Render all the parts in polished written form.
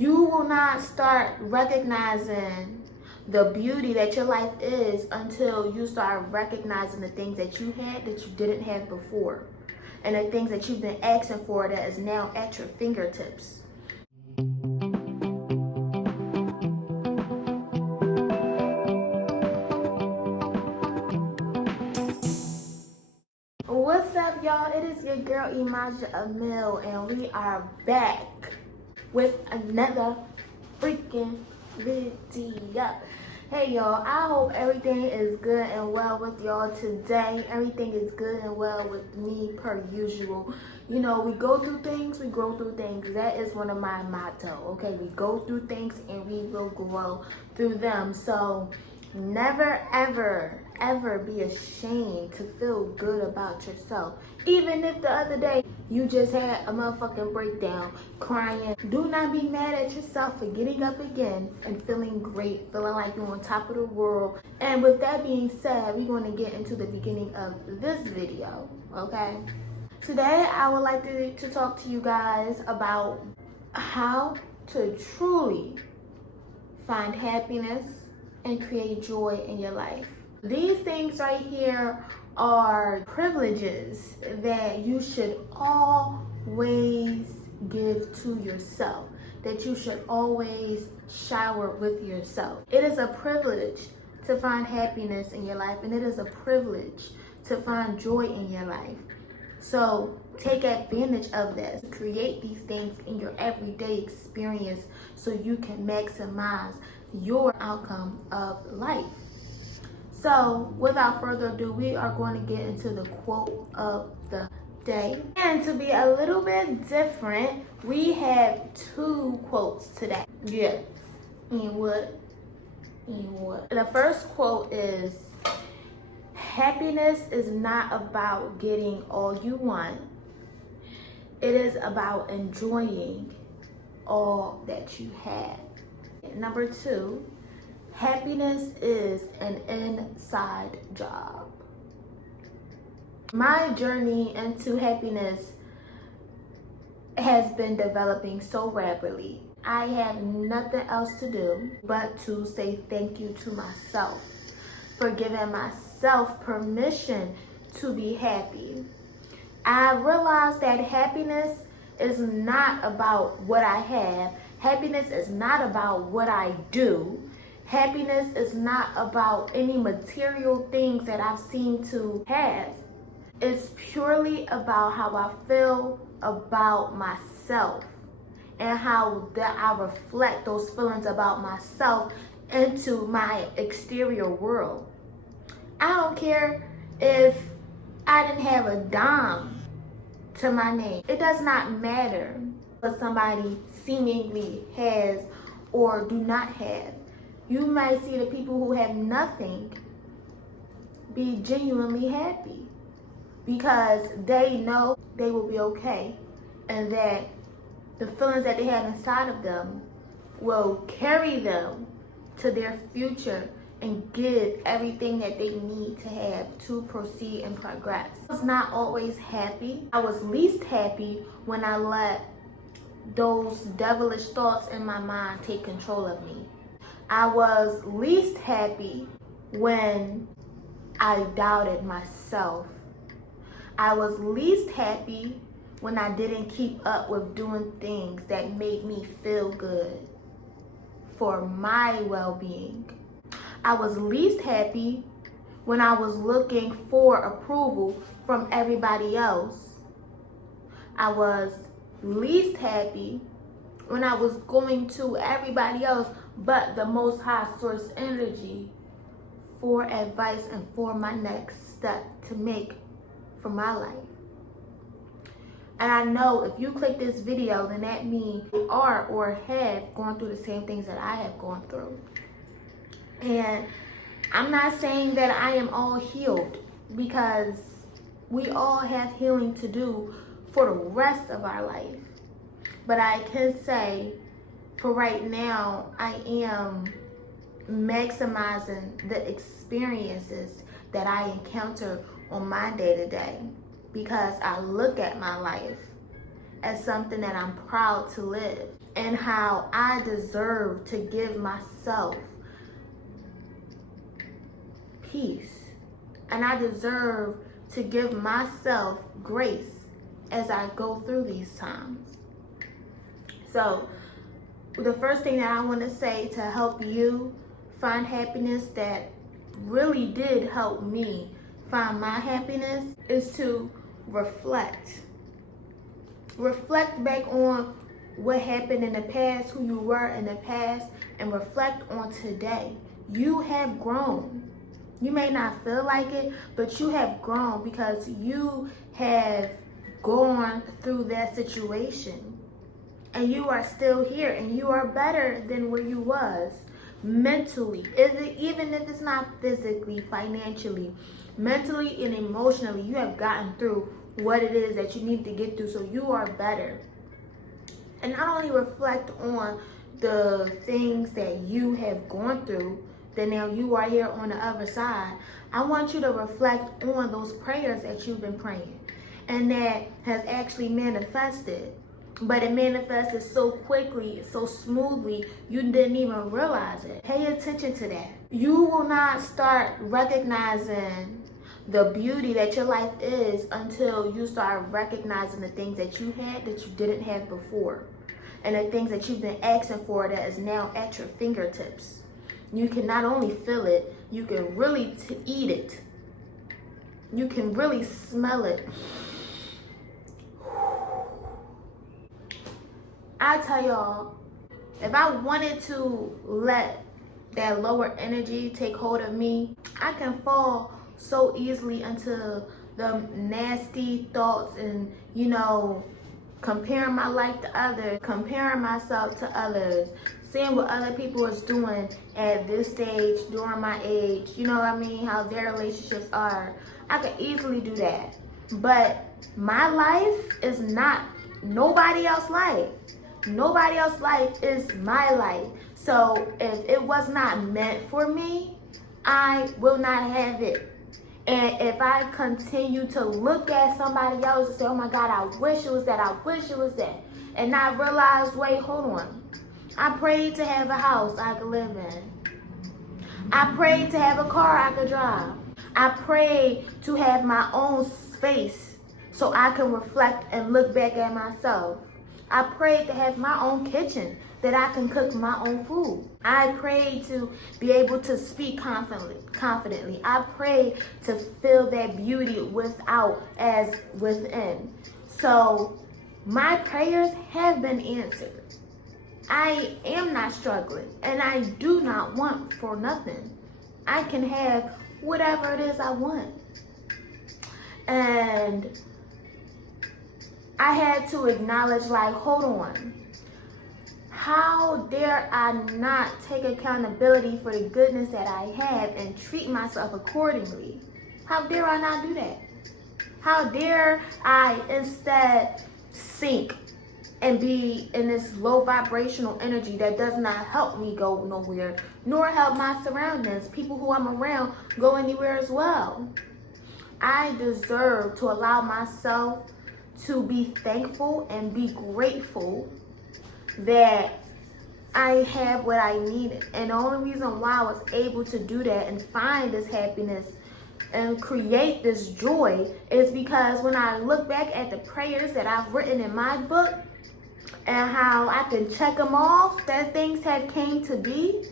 You will not start recognizing the beauty that your life is until you start recognizing the things that you had that you didn't have before, and the things that you've been asking for that is now at your fingertips. What's up, y'all? It is your girl Emajah, and we are back with another freaking video. Hey y'all, I hope everything is good and well with y'all today. Everything is good and well with me per usual. You know, we go through things, we grow through things. That is one of my motto, okay? We go through things and we will grow through them. So never ever be ashamed to feel good about yourself. Even if the other day you just had a motherfucking breakdown, crying, do not be mad at yourself for getting up again and feeling great, feeling like you're on top of the world. And with that being said, we're going to get into the beginning of this video, okay? Today I would like to talk to you guys about how to truly find happiness and create joy in your life. These things right here are privileges that you should always give to yourself, that you should always shower with yourself. It is a privilege to find happiness in your life, and it is a privilege to find joy in your life. So take advantage of this. Create these things in your everyday experience so you can maximize your outcome of life. So without further ado, we are going to get into the quote of the day. And to be a little bit different, we have two quotes today. Yes. And what? The first quote is, happiness is not about getting all you want. It is about enjoying all that you have. Number two, happiness is an inside job. My journey into happiness has been developing so rapidly. I have nothing else to do but to say thank you to myself for giving myself permission to be happy. I realized that happiness is not about what I have. Happiness is not about what I do. Happiness is not about any material things that I've seemed to have. It's purely about how I feel about myself and how that I reflect those feelings about myself into my exterior world. I don't care if I didn't have a dime to my name. It does not matter what somebody seemingly has or do not have. You might see the people who have nothing be genuinely happy because they know they will be okay, and that the feelings that they have inside of them will carry them to their future and give everything that they need to have to proceed and progress. I was not always happy. I was least happy when I let those devilish thoughts in my mind take control of me. I was least happy when I doubted myself. I was least happy when I didn't keep up with doing things that made me feel good for my well-being. I was least happy when I was looking for approval from everybody else. I was least happy when I was going to everybody else but the Most High Source Energy for advice and for my next step to make for my life. And I know if you click this video, then that means you are or have gone through the same things that I have gone through. And I'm not saying that I am all healed, because we all have healing to do for the rest of our life. But I can say for right now, I am maximizing the experiences that I encounter on my day-to-day, because I look at my life as something that I'm proud to live. and how I deserve to give myself peace. And I deserve to give myself grace as I go through these times. So the first thing that I want to say to help you find happiness, that really did help me find my happiness, is to reflect. Reflect back on what happened in the past, who you were in the past, and reflect on today. You have grown. You may not feel like it, but you have grown because you have gone through that situation. And you are still here, and you are better than where you was mentally. Even if it's not physically, financially, mentally and emotionally, you have gotten through what it is that you need to get through, so you are better. And not only reflect on the things that you have gone through, that now you are here on the other side, I want you to reflect on those prayers that you've been praying and that has actually manifested. But it manifested so quickly, so smoothly, you didn't even realize it. Pay attention to that. You will not start recognizing the beauty that your life is until you start recognizing the things that you had that you didn't have before. And the things that you've been asking for that is now at your fingertips. You can not only feel it, you can really eat it. You can really smell it. I tell y'all, if I wanted to let that lower energy take hold of me, I can fall so easily into the nasty thoughts and, comparing my life to others, comparing myself to others, seeing what other people is doing at this stage, during my age, you know what I mean, how their relationships are. I could easily do that. But my life is not nobody else's life. Nobody else's life is my life. So if it was not meant for me, I will not have it. And if I continue to look at somebody else and say, oh my God, I wish it was that, I wish it was that, and not realize, wait, hold on. I prayed to have a house I could live in. I prayed to have a car I could drive. I prayed to have my own space so I can reflect and look back at myself. I prayed to have my own kitchen that I can cook my own food. I prayed to be able to speak confidently. I prayed to feel that beauty without as within. So my prayers have been answered. I am not struggling, and I do not want for nothing. I can have whatever it is I want. And I had to acknowledge, like, hold on. How dare I not take accountability for the goodness that I have and treat myself accordingly? How dare I not do that? How dare I instead sink and be in this low vibrational energy that does not help me go nowhere, nor help my surroundings, people who I'm around, go anywhere as well? I deserve to allow myself to be thankful and be grateful that I have what I needed. And the only reason why I was able to do that and find this happiness and create this joy is because when I look back at the prayers that I've written in my book and how I can check them off, that things have came to be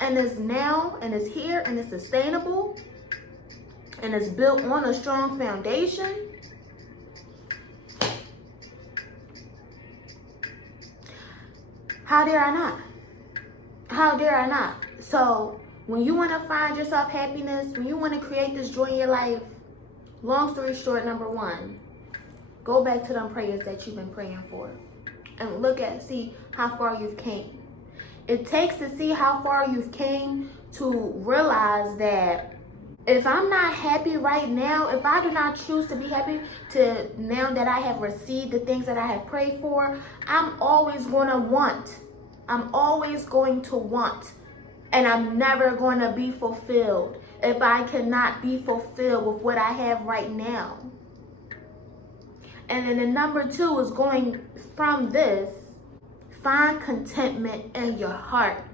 and is now and is here and is sustainable and is built on a strong foundation, how dare I not? How dare I not? So when you want to find yourself happiness, when you want to create this joy in your life, long story short, number one, go back to them prayers that you've been praying for and see how far you've came. It takes to see how far you've came to realize that if I'm not happy right now, if I do not choose to be happy to now that I have received the things that I have prayed for, I'm always going to want. I'm always going to want. And I'm never going to be fulfilled if I cannot be fulfilled with what I have right now. And then the number two is going from this, Find contentment in your heart.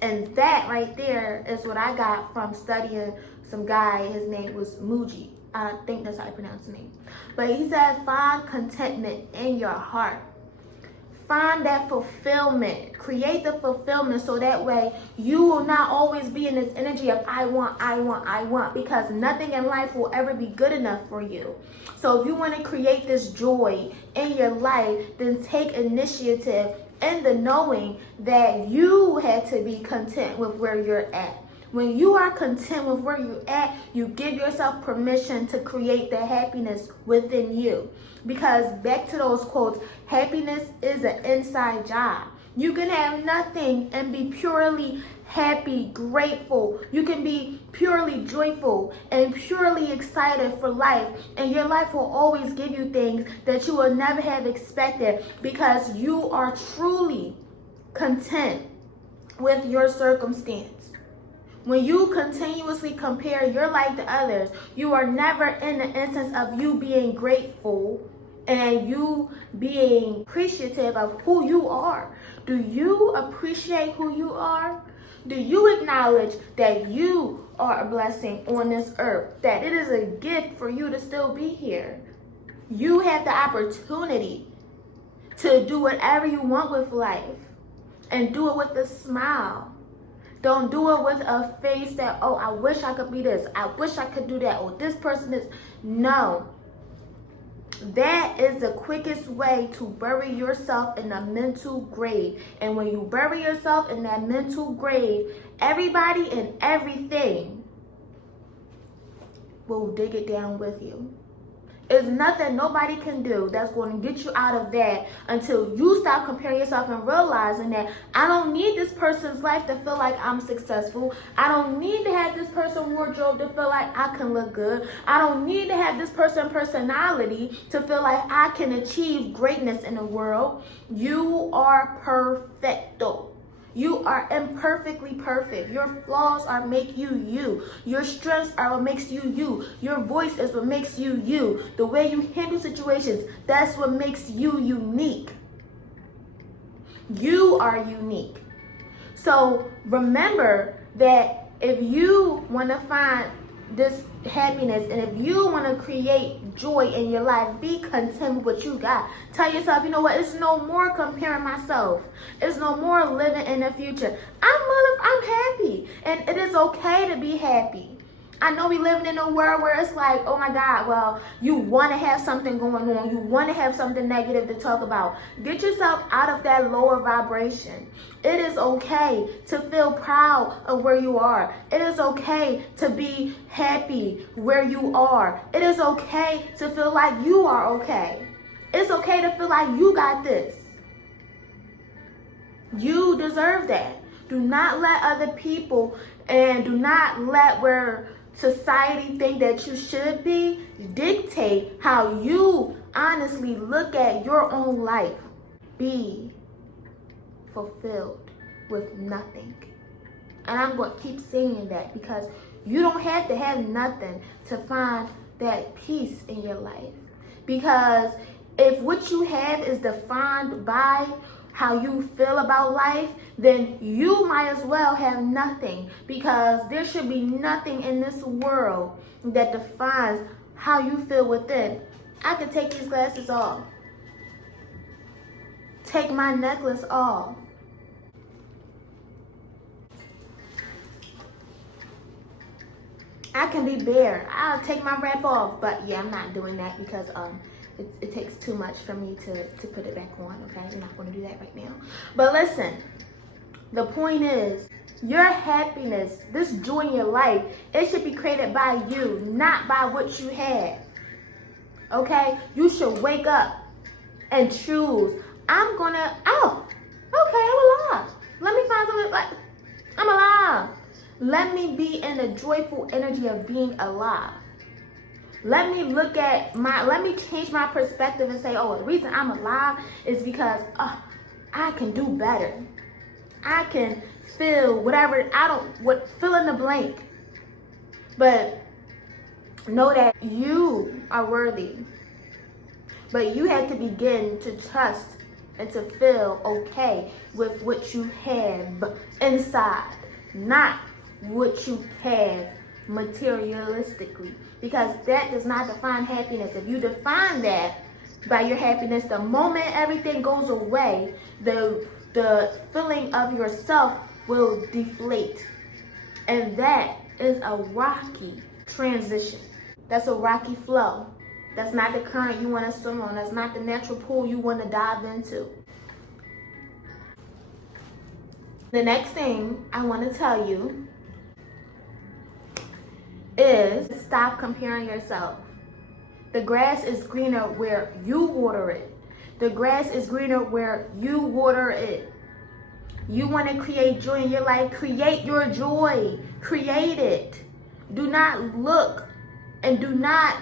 And that right there is what I got from studying some guy. His name was Muji. I think that's how I pronounce his name. But he said, find contentment in your heart. Find that fulfillment. Create the fulfillment so that way you will not always be in this energy of I want, because nothing in life will ever be good enough for you. So if you want to create this joy in your life, then take initiative in the knowing that you had to be content with where you're at. When you are content with where you're at, you give yourself permission to create the happiness within you. Because back to those quotes, happiness is an inside job. You can have nothing and be purely happy, grateful. You can be purely joyful and purely excited for life. And your life will always give you things that you will never have expected because you are truly content with your circumstance. When you continuously compare your life to others, you are never in the instance of you being grateful and you being appreciative of who you are. Do you appreciate who you are? Do you acknowledge that you are a blessing on this earth? That it is a gift for you to still be here? You have the opportunity to do whatever you want with life and do it with a smile. Don't do it with a face that, oh, I wish I could be this. I wish I could do that. Or this person is. No. That is the quickest way to bury yourself in a mental grave. And when you bury yourself in that mental grave, everybody and everything will dig it down with you. There's nothing nobody can do that's going to get you out of that until you stop comparing yourself and realizing that I don't need this person's life to feel like I'm successful. I don't need to have this person's wardrobe to feel like I can look good. I don't need to have this person's personality to feel like I can achieve greatness in the world. You are perfecto. You are imperfectly perfect. Your flaws are make you you. Your strengths are what makes you you. Your voice is what makes you you. The way you handle situations, that's what makes you unique. You are unique. So remember that if you want to find this happiness and if you want to create joy in your life, be content with what you got. Tell yourself, you know what, it's no more comparing myself. It's no more living in the future. I'm happy, and it is okay to be happy. I know we living in a world where it's like, oh my God, well, you want to have something going on. You want to have something negative to talk about. Get yourself out of that lower vibration. It is okay to feel proud of where you are. It is okay to be happy where you are. It is okay to feel like you are okay. It's okay to feel like you got this. You deserve that. Do not let other people and do not let where society think that you should be dictate how you honestly look at your own life. Be fulfilled with nothing. And I'm going to keep saying that because you don't have to have nothing to find that peace in your life. Because if what you have is defined by how you feel about life, then you might as well have nothing, because there should be nothing in this world that defines how you feel within. I could take these glasses off, take my necklace off, I can be bare. I'll take my wrap off, but yeah, I'm not doing that because it takes too much for me to put it back on, okay? We're not going to do that right now. But listen, the point is, your happiness, this joy in your life, it should be created by you, not by what you have, okay? You should wake up and choose, I'm alive. Let me find something like, I'm alive. Let me be in the joyful energy of being alive. Let me change my perspective and say, oh, the reason I'm alive is because I can do better. I can feel whatever, fill in the blank. But know that you are worthy. But you have to begin to trust and to feel okay with what you have inside, not what you have materialistically, because that does not define happiness. If you define that by your happiness, the moment everything goes away, the feeling of yourself will deflate, and that is a rocky transition. That's a rocky flow. That's not the current you want to swim on. That's not the natural pool you want to dive into. The next thing I want to tell you is stop comparing yourself. The grass is greener where you water it. The grass is greener where you water it. You want to create joy in your life? Create your joy. Create it. Do not look and do not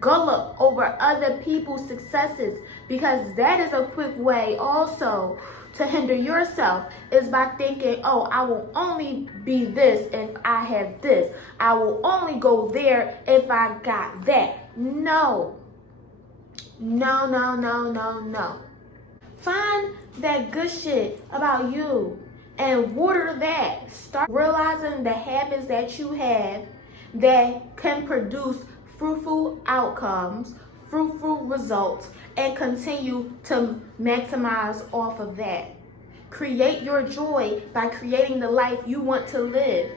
gullop over other people's successes, because that is a quick way also to hinder yourself, is by thinking, oh, I will only be this if I have this. I will only go there if I got that. No. No, no, no, no, no. Find that good shit about you and water that. Start realizing the habits that you have that can produce fruitful outcomes, fruitful results, and continue to maximize off of that. Create your joy by creating the life you want to live.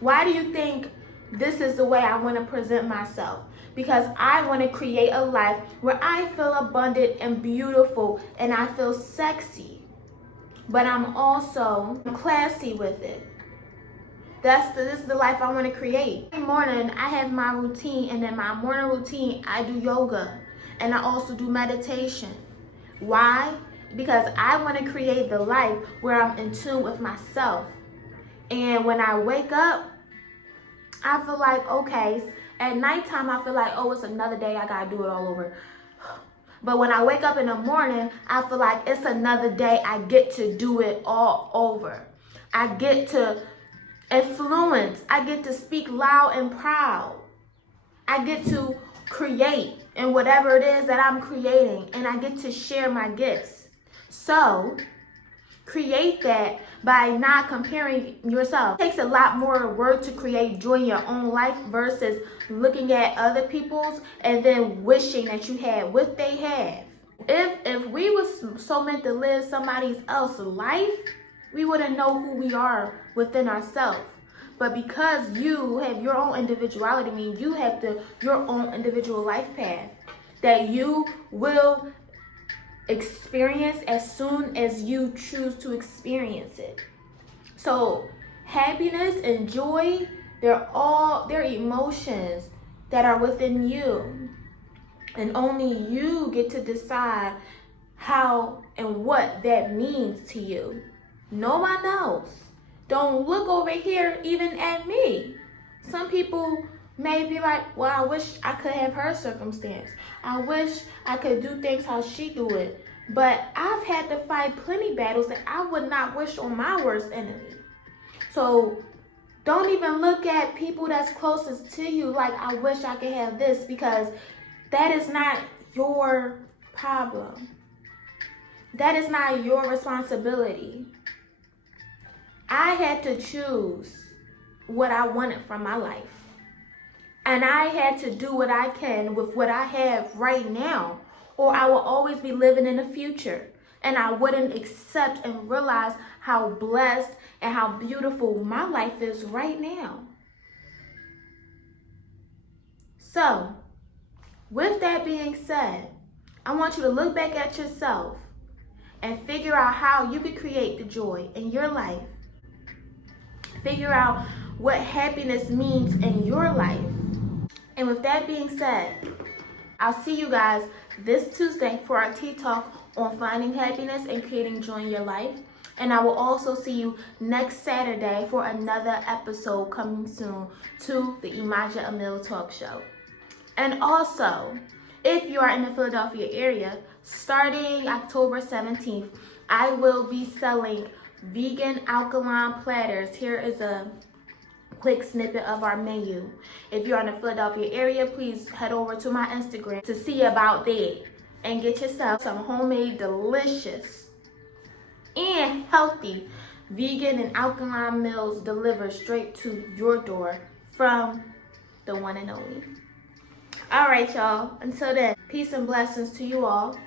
Why do you think this is the way I want to present myself? Because I want to create a life where I feel abundant and beautiful and I feel sexy, but I'm also classy with it. This is the life I want to create. Every morning I have my routine, and in my morning routine I do yoga and I also do meditation. Why? Because I want to create the life where I'm in tune with myself. And when I wake up, I feel like, okay, at nighttime I feel like, oh, it's another day, I gotta do it all over. But when I wake up in the morning, I feel like it's another day, I get to do it all over. I get to influence. I get to speak loud and proud. I get to create in whatever it is that I'm creating, and I get to share my gifts. So create that by not comparing yourself. It takes a lot more work to create joy in your own life versus looking at other people's and then wishing that you had what they have. If we was so meant to live somebody else's life, we wouldn't know who we are within ourselves. But because you have your own individuality, means you have your own individual life path that you will experience as soon as you choose to experience it. So happiness and joy, they're emotions that are within you. And only you get to decide how and what that means to you. No one else. Don't look over here even at me. Some people may be like, well, I wish I could have her circumstance. I wish I could do things how she do it. But I've had to fight plenty battles that I would not wish on my worst enemy. So don't even look at people that's closest to you like, I wish I could have this, because that is not your problem. That is not your responsibility. I had to choose what I wanted from my life. And I had to do what I can with what I have right now, or I will always be living in the future. And I wouldn't accept and realize how blessed and how beautiful my life is right now. So, with that being said, I want you to look back at yourself and figure out how you could create the joy in your life. Figure out what happiness means in your life. And with that being said, I'll see you guys this Tuesday for our tea talk on finding happiness and creating joy in your life. And I will also see you next Saturday for another episode coming soon to the Emajah Talk Show. And also, if you are in the Philadelphia area, starting October 17th, I will be selling vegan alkaline platters. Here is a quick snippet of our menu. If you're in the Philadelphia area, please head over to my Instagram to see about that. and get yourself some homemade, delicious, and healthy vegan and alkaline meals delivered straight to your door from the one and only. All right, y'all. Until then, peace and blessings to you all.